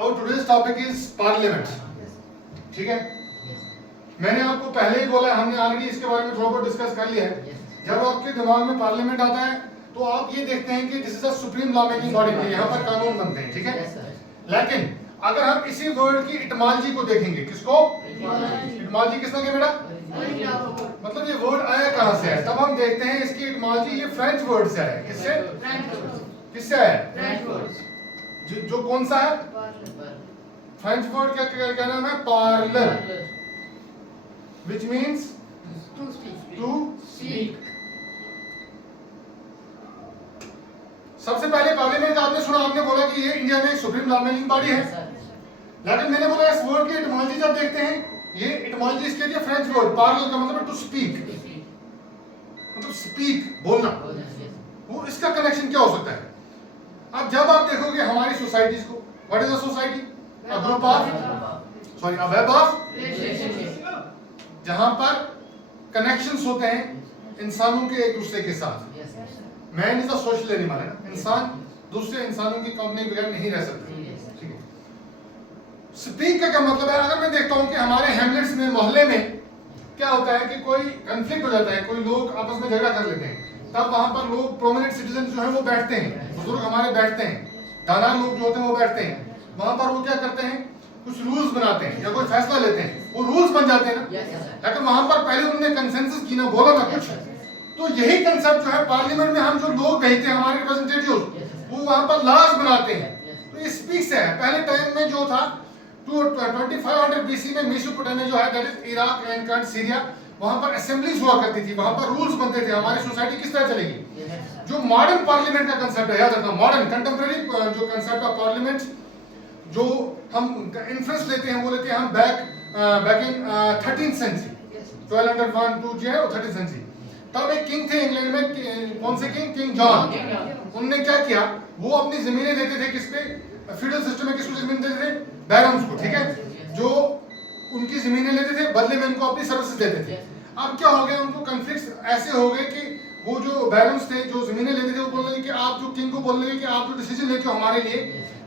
Our today's topic is parliament. ठीक है, मैंने आपको पहले ही बोला, हमने ऑलरेडी इसके बारे में थोड़ा बहुत डिस्कस कर लिया है। जब आपके दिमाग में पार्लियामेंट आता है तो आप ये देखते हैं कि this is a supreme law making body, यहाँ पर कानून बनते हैं, ठीक है। लेकिन अगर हम इसी वर्ड की इटमोलॉजी को देखेंगे, किसको इटमोलॉजी किसने की बेटा, मतलब ये वर्ड आया कहाँ से है, तब हम देखते हैं इसकी इटमोलॉजी ये फ्रेंच वर्ड से है। किससे, किससे है, जो कौन सा है, फ्रेंच वर्ड क्या नाम है, parlour, which means to speak। सबसे पहले पार्लियामेंट आपने सुना, आपने बोला कि ये इंडिया में एक सुप्रीम लॉ मेकिंग बॉडी है, लेकिन मैंने बोला इस वर्ड की इटमोलॉजी जब देखते हैं, ये इटमोलॉजी इसके लिए फ्रेंच वर्ड पार्लर का मतलब टू स्पीक, मतलब स्पीक बोलना, वो इसका कनेक्शन क्या हो सकता है। अब जब आप देखोगे हमारी सोसाइटीज को, what is a society, a group of sorry a web of, जहां पर कनेक्शंस होते हैं इंसानों के एक दूसरे के साथ। Man is a social animal है, इंसान दूसरे इंसानों की कंपनी बगैर नहीं रह सकते, ठीक है। स्पीक का क्या मतलब है, अगर मैं देखता हूं कि हमारे हैमलेट्स में, मोहल्ले में क्या होता है कि कोई कंफ्लिक्ट हो जाता है, कोई लोग आपस में झगड़ा कर लेते हैं, तब वहां पर लोग प्रोमिनेंट सिटीजन जो है वो बैठते हैं, बुजुर्ग हमारे बैठते हैं, दाना लोग जो होते हैं वो बैठते हैं, वहां पर वो क्या करते हैं, कुछ रूल्स बनाते हैं या कोई फैसला लेते हैं, वो रूल्स बन जाते हैं ना, लेकिन वहां पर पहले उन्होंने कंसेंसस की ना, बोला ना कुछ। तो यही कंसेप्ट जो है पार्लियामेंट में हम जो लोग भेजते हैं हमारे रिप्रेजेंटेटिव्स, वो वहां पर लॉज बनाते हैं, तो ये स्पीक से है। पहले टाइम में जो था 2500 BC में मेसोपोटामिया जो है, that is Iraq and current Syria, वहां पर असेंबलीज हुआ करती थी, वहां पर रूल्स बनते थे, हमारी सोसाइटी किस तरह चलेगी। जो मॉडर्न पार्लियामेंट का कंसेप्ट है, याद रखना, मॉडर्न कंटेम्परेरी जो कंसेप्ट ऑफ पार्लियामेंट, जो हम इन्फ्लुएंस लेते हैं, वो लेते हैं हम बैक इन 13th सेंचुरी, 1201 2 जो है वो 13th सेंचुरी। तब एक किंग थे इंग्लैंड में, कौन से किंग, किंग जॉन। उन्होंने क्या किया, वो अपनी जमीनें देते थे किस पे, फ्यूडल सिस्टम में किसको जमीन देते थे, बैरन्स को, ठीक है, जो उनकी जमीनें लेते थे, बदले में उनको अपनी सर्विसेज देते थे। अब क्या हो गया, उनको कन्फ्लिक्ट्स ऐसे हो गए कि वो जो बैरन्स थे, जो जमीनें लेते थे, वो बोल रहे कि आप जो किंग को बोल रहे कि आप जो डिसीजन लेते हो हमारे लिए,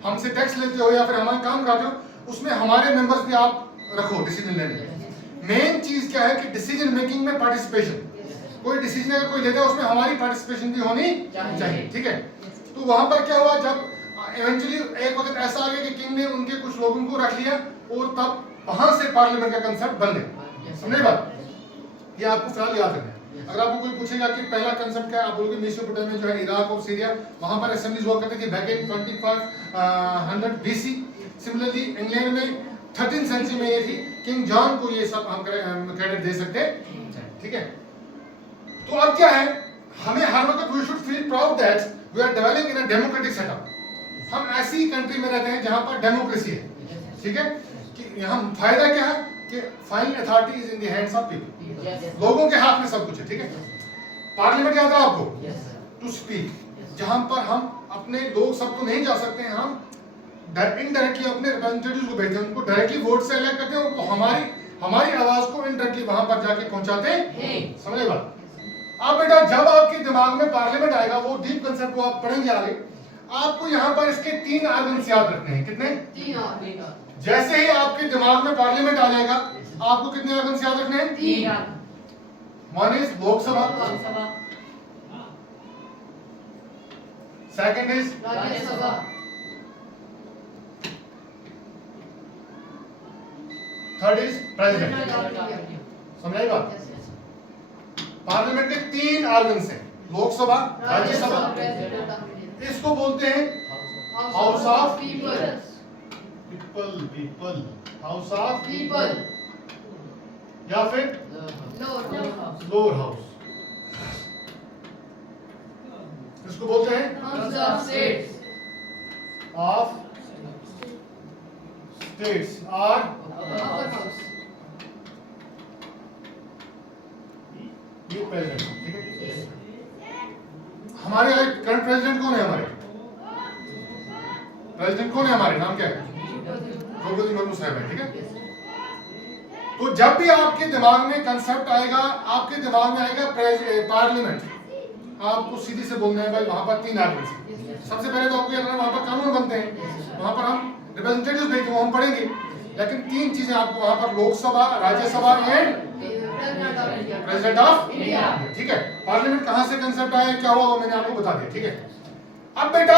हमसे टैक्स लेते हो या फिर हमारे काम कराते हो, उसमें हमारे मेंबर्स भी आप रखो डिसीजन लेने। मेन चीज क्या है कि डिसीजन मेकिंग में पार्टिसिपेशन, कोई डिसीजन अगर कोई लेता है उसमें हमारी पार्टिसिपेशन भी होनी चाहिए, ठीक है। तो वहां पर क्या हुआ, जब इवेंचुअली एक वक्त ऐसा आ गया कि किंग ने उनके कुछ लोगों को रख लिया, और तब वहां से पार्लियामेंट का कंसेप्ट बन गया। समझे बात, ये आपको फिलहाल याद रखना है। अगर आपको कोई पूछेगा कि पहला कंसेप्ट क्या है, आप बोलोगे मेसोपोटामिया जो है इराक और सीरिया, वहां पर असेंबलीज हुआ करती थी back in 2500 BC। Similarly England में 13th सेंचुरी में ये थी, किंग जॉन को ये सब हम क्रेडिट दे सकते हैं, ठीक है। तो अब क्या है, हमें हर वक्त we should feel proud that we are developing in a democratic setup. हम ऐसी कंट्री में रहते हैं जहां पर डेमोक्रेसी है, ठीक है, कि हम फायदा क्या है कि final authority is in the hands of people, लोगों के हाथ में सब कुछ है, ठीक है। पार्लियामेंट याद है आपको, टू स्पीक, जहां पर हम अपने लोग सब तो नहीं जा सकते हैं, हम इनडायरेक्टली अपने रिप्रेजेंटेटिव्स को भेजते हैं, उनको डायरेक्टली वोट से इलेक्ट करते हैं, वो हमारी आवाज को इनडायरेक्टली वहां पर जाके पहुंचाते हैं। समझे बात। अब बेटा जब आपके दिमाग में पार्लियामेंट आएगा, वो डीप कंसेप्ट को आप पढ़ेंगे आगे, आपको यहाँ पर इसके 3 आर्गन्स याद रखने हैं। कितने? 3। जैसे ही आपके दिमाग में पार्लियामेंट आ जाएगा, आपको कितने आर्गन्स याद रखने हैं? 3। One is Lok Sabha, second is Rajya Sabha, third is president. समझाएगा, पार्लियामेंट के 3 आर्गन्स हैं, लोकसभा, राज्यसभा, इसको बोलते हैं house of people, house of people, या फिर लोअर हाउस, इसको बोलते हैं हाउस ऑफ स्टेट्स, और अपर हाउस, ये प्रेसिडेंट, ठीक है। हमारे करंट प्रेसिडेंट कौन है, हमारे प्रेसिडेंट कौन है, हमारे नाम क्या है, द्रौपदी मुर्मू साहब है, ठीक है। तो जब भी आपके दिमाग में कंसेप्ट आएगा, आपके दिमाग में आएगा पार्लियामेंट, आपको सीधी से बोलना है भाई वहां पर 3 आर्गन्स हैं। सबसे पहले तो आपको वहां पर कानून बनते हैं, वहां पर हम रिप्रेजेंटेटिव्स भेजते हैं, वो हम पढ़ेंगे। लेकिन 3 चीजें आपको वहां पर Lok Sabha, Rajya Sabha and president of India. ठीक है, पार्लियामेंट कहां से कंसेप्ट आया, क्या हुआ, वो मैंने आपको बता दिया। ठीक है, अब बेटा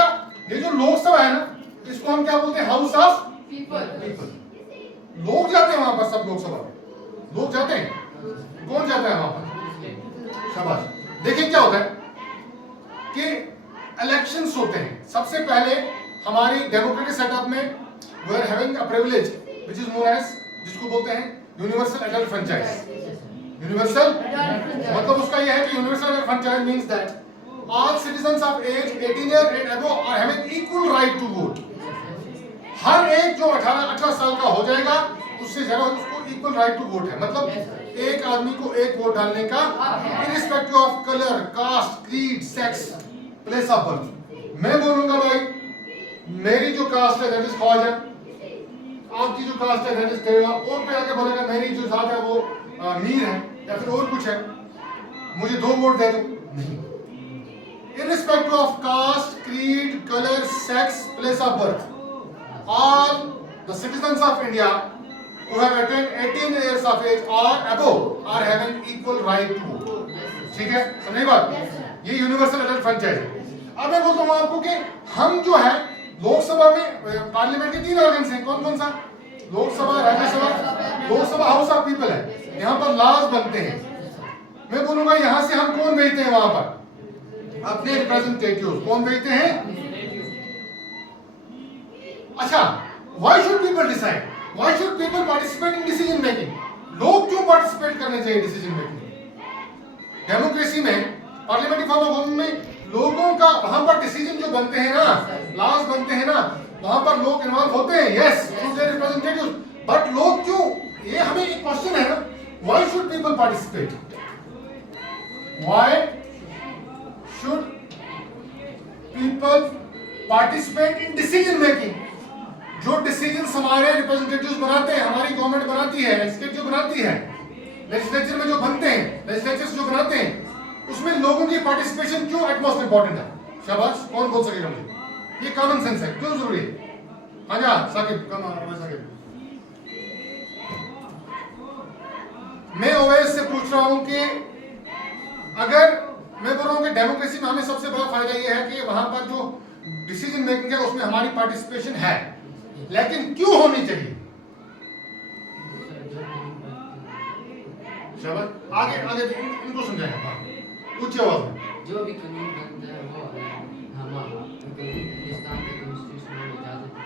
ये जो लोकसभा है ना, इसको हम क्या बोलते हैं, हाउस ऑफ पीपल। लोग जाते हैं वहां पर, सब लोकसभा में लोग जाते हैं। कौन जाता है वहां पर, शाबाश। देखिए क्या होता है कि इलेक्शंस होते हैं। सबसे पहले हमारी डेमोक्रेटिक सेटअप में we are having a privilege which is known as, जिसको बोलते हैं यूनिवर्सल एडल्ट फ्रेंचाइज। यूनिवर्सल मतलब उसका यह है कि universal adult franchise means that all citizens of age 18 years and above are having equal right to vote। हर एक जो 18 साल का हो जाएगा उससे ज्यादा उसको इक्वल राइट टू वोट है। मतलब एक आदमी को एक वोट डालने का, irrespective of colour, caste, creed, sex, place of birth. मैं बोलूंगा भाई मेरी जो कास्ट है दैट इज ख्वाजा, आपकी जो कास्ट है दैट इज तेरा, और पे आके बोलेगा मेरी जो जात है वो मीर है या फिर और कुछ है, मुझे 2 वोट दे दो। नहीं, irrespective of caste, creed, color, sex, place of birth, all the citizens of India who have attained 18 years of age or above are having equal right to vote। ठीक है, समझे बात? ये यूनिवर्सल एडल्ट फ्रेंचाइज है। अब मैं बोलता हूँ आपको कि हम जो है लोकसभा में, पार्लियामेंट के 3 ऑर्गन्स हैं। कौन कौन सा? Lok Sabha, Rajya Sabha. Lok Sabha house of people है, यहाँ पर लॉज बनते हैं। मैं बोलूंगा यहाँ से हम कौन भेजते हैं वहां पर, अपने रिप्रेजेंटेटिव्स। कौन भेजते हैं? अच्छा, why should people decide, why should people participate in decision making? लोग क्यों पार्टिसिपेट करने चाहिए डिसीजन मेकिंग? डेमोक्रेसी में, पार्लियामेंट्री फॉर्म ऑफ गवर्नमेंट में लोगों का वहां पर डिसीजन जो बनते हैं ना, लॉज बनते हैं ना, वहां पर लोग इन्वॉल्व होते हैं। Yes, through their representatives. But लोग क्यों, ये हमें एक क्वेश्चन है ना, why should people participate? Why should people participate in decision making? जो डिसीजंस हमारे रिप्रेजेंटेटिव्स बनाते हैं, हमारी गवर्नमेंट बनाती है, लेजिस्लेचर बनाती है, लेजिस्लेचर में जो बनते हैं, लेजिस्लेचर्स जो बनाते हैं, उसमें लोगों की पार्टिसिपेशन क्यों एटमोस्ट इंपॉर्टेंट है? शाबाश, कौन बोल सकेगा मुझे? ये कॉमन सेंस है, क्यों जरूरी है? हाँ जा साकिब, कम साकिब। मैं ओवैस से पूछ रहा हूं कि अगर मैं बोल रहा हूं कि डेमोक्रेसी में हमें सबसे बड़ा फायदा यह है कि वहां पर जो डिसीजन मेकिंग है उसमें हमारी पार्टिसिपेशन है, लेकिन क्यों होनी चाहिए? शाबाश, आगे आगे इनको समझाएं। हाँ, उच्च आवाज में। जो भी कानून बनता है वो हमारा हिंदुस्तान के कॉन्स्टिट्यूशन में इजाजत है।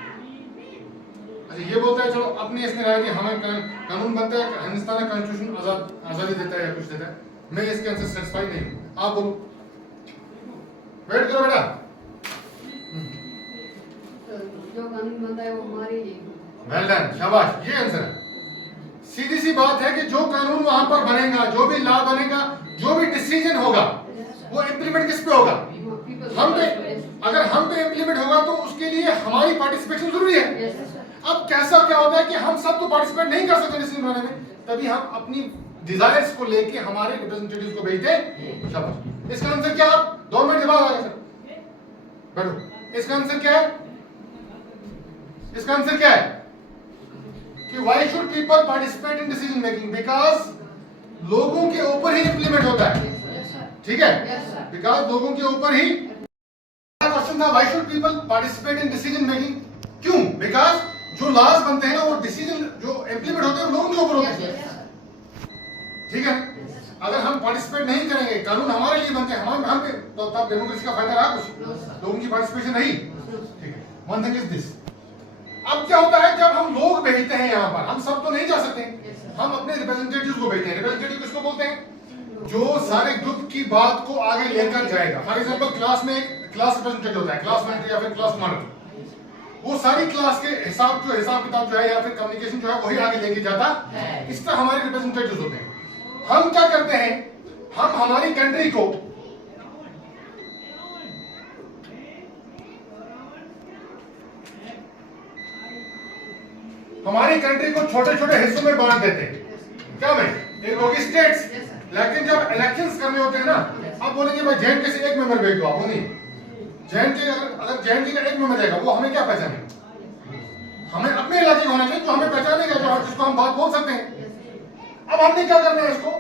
अच्छा, ये बोलता है चलो अपनी इसने राय दी, हमें कानून बनता है, हिंदुस्तान का कॉन्स्टिट्यूशन आजादी देता है या कुछ देता है, मैं इसके आंसर सेटिस्फाई नहीं हूं। आप बोलो, वेट करो बेटा। जो कानून बनता है वो हमारे लिए। वेल डन, शाबाश, ये आंसर है। सीधी सी बात है कि जो कानून वहां पर बनेगा, जो भी लॉ बनेगा, जो भी डिसीजन होगा, वो इंप्लीमेंट किस पे होगा? हम पे। अगर हम पे इंप्लीमेंट होगा तो उसके लिए हमारी पार्टिसिपेशन जरूरी है। अब कैसा क्या होता है कि हम सब तो पार्टिसिपेट नहीं कर सकते डिसीजन बनाने में, तभी हम अपनी डिजायर्स को लेके हमारे रिप्रेजेंटेटिव्स को भेजते हैं। शाबाश, इसका आंसर क्या? आप 2 मिनट बाद आगे सर बैठो। इसका आंसर क्या है? इसका आंसर क्या है कि why should people participate in decision making? Because लोगों के ऊपर ही इंप्लीमेंट होता है। ठीक है, बिकॉज लोगों के ऊपर ही। क्वेश्चन था why should people participate in decision making? क्यों? बिकॉज जो लॉज बनते हैं ना, वो डिसीजन जो इंप्लीमेंट होते हैं लोगों के ऊपर होते हैं। ठीक है, अगर हम पार्टिसिपेट नहीं करेंगे, कानून हमारे लिए बनते हैं, हम पे, तो तब डेमोक्रेसी का फायदा रहा कुछ? लोगों की पार्टिसिपेशन नहीं। ठीक है, वन थिंग इज दिस। अब क्या होता है जब हम लोग भेजते हैं यहाँ पर, हम सब तो नहीं जा सकते, हम अपने रिप्रेजेंटेटिव्स को भेजते हैं। रिप्रेजेंटेटिव किसको बोलते हैं? जो सारे ग्रुप की बात को आगे लेकर जाएगा। फॉर एग्जांपल क्लास में एक क्लास रिप्रेजेंटेटिव होता है, क्लास मैनेजर या फिर क्लास मॉनिटर। वो सारी क्लास के हिसाब किताब जो है या फिर कम्युनिकेशन जो है वही आगे लेके जाता है। इस तरह हमारे रिप्रेजेंटेटिव्स होते हैं। हम क्या करते हैं, हम हमारी कंट्री को छोटे छोटे हिस्सों में बांट देते हैं। क्या में एक होगी स्टेट्स, लेकिन जब इलेक्शंस करने होते हैं ना, अब बोलेंगे भाई जेएनके से एक मेंबर भेज दो, आप वो नहीं। जेएनके अगर जेएनके का एक मेंबर जाएगा वो हमें क्या पहचाने? इलाके का होना चाहिए जो हमें पहचानेगा, जो जिसको हम बात बोल सकते हैं। अब हमने क्या करना है, इसको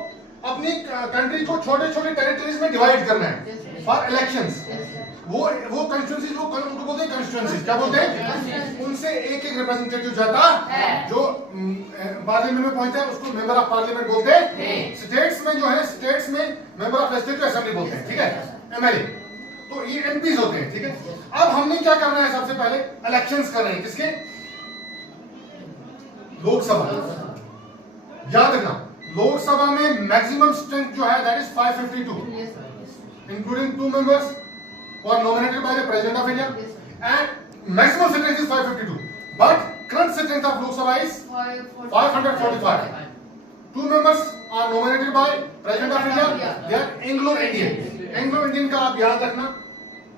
अपनी कंट्री को छोटे छोटे टेरिटरीज में डिवाइड करना है फॉर इलेक्शंस। वो कंस्टिट्यूंसीज, वो उनको बोलते हैं कंस्टिट्यूंसीज, क्या बोलते हैं, उनसे एक एक रिप्रेजेंटेटिव जाता है, जो पार्लियामेंट में पहुंचता है उसको मेंबर ऑफ पार्लियामेंट बोलते हैं। स्टेट्स में जो है, स्टेट्स में मेंबर ऑफ लेजिस्लेटिव असेंबली बोलते हैं, ठीक है, एमएलए, तो ये एमपीज होते हैं, ठीक है। अब हमने क्या करना है, सबसे पहले इलेक्शंस करने हैं, किसके, लोकसभा। याद रखना, लोकसभा में मैक्सिमम स्ट्रेंथ जो है that is 552, including 2 members or nominated by the President of India, and maximum strength is 552. But current strength of Lok Sabha is 545. 2 members are nominated by President of India. They are Anglo-Indian. Anglo-Indian का आप याद रखना।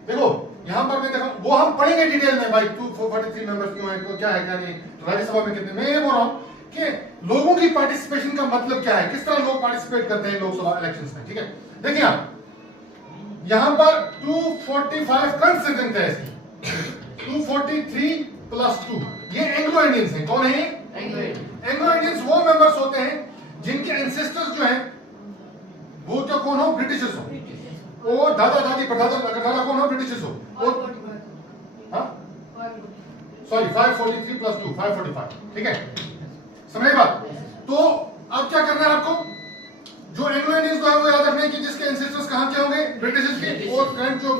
देखो यहाँ पर मैं देखा, वो हम पढ़ेंगे डिटेल में भाई 243 मेंबर्स क्यों है, तो क्या है क्या नहीं, राज्यसभा में कितने। मैं ये बोल रहा हूँ कि लोगों की पार्टिसिपेशन का मतलब क्या है, किस तरह लोग पार्टिसिपेट करते हैं लोकसभा इलेक्शंस में, ठीक है। देखिए आप यहां पर 245 करंट स्ट्रेंथ है इसकी, 243 प्लस 2, ये एंग्लो इंडियंस हैं। कौन है? एंग्लो इंडियंस वो मेंबर्स होते हैं जिनके एंसेस्टर्स जो हैं वो क्या कौन हो, ब्रिटिशर्स हो, और दादा दादी परदादा दादा कौन हो, ब्रिटिशर्स हो। हाँ सॉरी 543 प्लस 2 545, ठीक है, समझे बात। तो अब क्या करना है आपको, जो एंग्लो इंडियंस को है वो याद रखना है कि जिसके एंसेस्टर्स कहां के होंगे, ब्रिटिशर्स के, और करंट जो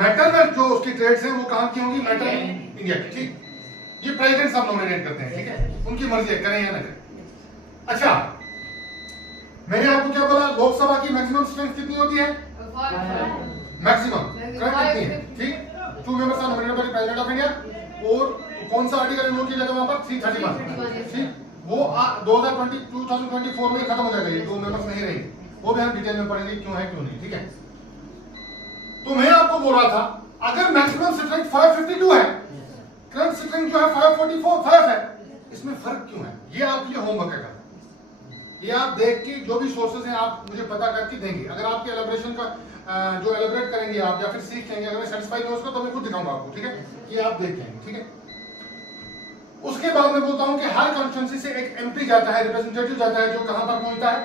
मैटरनल जो उसकी ट्रेड्स हैं वो कहां की होंगी, मैटरनल इंडिया की, ठीक। ये प्रेसिडेंट साहब नॉमिनेट करते हैं, ठीक है, उनकी मर्जी है करें या ना करें। अच्छा, मैंने आपको क्या बोला, लोकसभा की मैक्सिमम स्ट्रेंथ कितनी होती है, मैक्सिमम करंट कितनी है, ठीक। 2 members are nominated by the President of India, और कौन सा आर्टिकल इन्वोक किया जाता है वहां पर, 331, ठीक। वो 2024 में खत्म हो जाएगा, ये 2 members नहीं रहेंगे, वो भी हम डिटेल में पढ़ेंगे क्यों है क्यों नहीं, ठीक है। तो मैं आपको बोल रहा था, अगर मैक्सिमम स्ट्रेंथ 552 है, करंट स्ट्रेंथ जो है 545 है, इसमें फर्क क्यों है, ये आपके लिए होमवर्क है। ये आप देख के जो भी सोर्सेज हैं आप मुझे पता करके देंगे। अगर आपके एलिब्रेशन का जो एलिब्रेट करेंगे आप या फिर सीख लेंगे, अगर मैं सेटिस्फाई नहीं उसका तो मैं खुद दिखाऊंगा आपको, ठीक है, ये आप देख लेंगे, ठीक है। उसके बाद मैं बोलता हूं कि हर कॉन्स्टिट्यूंसी से एक एमपी जाता है, रिप्रेजेंटेटिव जाता है, जो कहां पर पहुंचता है,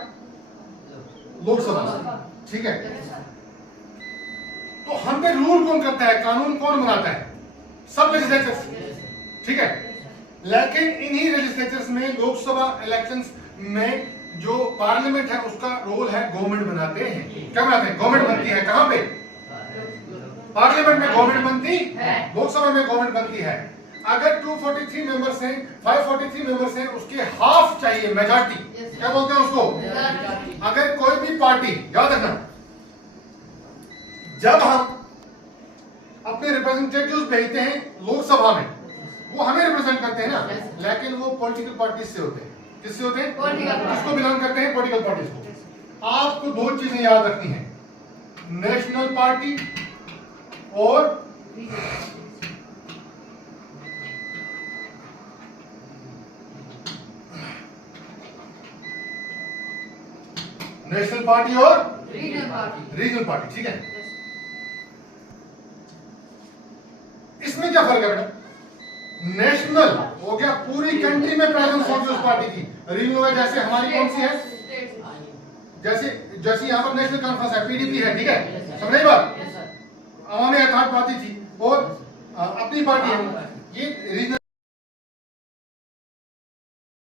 लोकसभा, ठीक है। तो हम पे रूल कौन करता है, कानून कौन बनाता है, सब लेजिस्लेचर्स, ठीक है। लेकिन इन्हीं लेजिस्लेचर्स में लोकसभा इलेक्शंस में जो पार्लियामेंट है उसका रोल है, गवर्नमेंट बनाते हैं। क्या बनाते हैं, गवर्नमेंट बनती है, कहां पे, पार्लियामेंट में गवर्नमेंट बनती है, लोकसभा में गवर्नमेंट बनती है। अगर 243 मेंबर्स हैं, 543 मेंबर्स हैं, उसके हाफ चाहिए, मेजॉरिटी, क्या बोलते हैं उसको। अगर कोई भी पार्टी, याद रखना, जब हम अपने रिप्रेजेंटेटिव्स भेजते हैं लोकसभा में, वो हमें रिप्रेजेंट करते हैं ना, लेकिन वो पॉलिटिकल पार्टीज से होते हैं। किससे होते हैं, किसको बिलोंग करते हैं, पॉलिटिकल पार्टीज को। आपको 2 चीजें याद रखनी है, नेशनल पार्टी और नेशनल पार्टी और रीजनल पार्टी, ठीक है। इसमें क्या फर्क है बेटा, नेशनल हो गया पूरी कंट्री में प्रेजेंस होगी उस पार्टी की, रीजनल जैसे हमारी कौन सी है, जैसे यहाँ पर नेशनल कॉन्फ्रेंस है, पीडीपी है, ठीक है, समझ रही बात, अवामी अखाड़ पार्टी थी और अपनी पार्टी है, ये रीजनल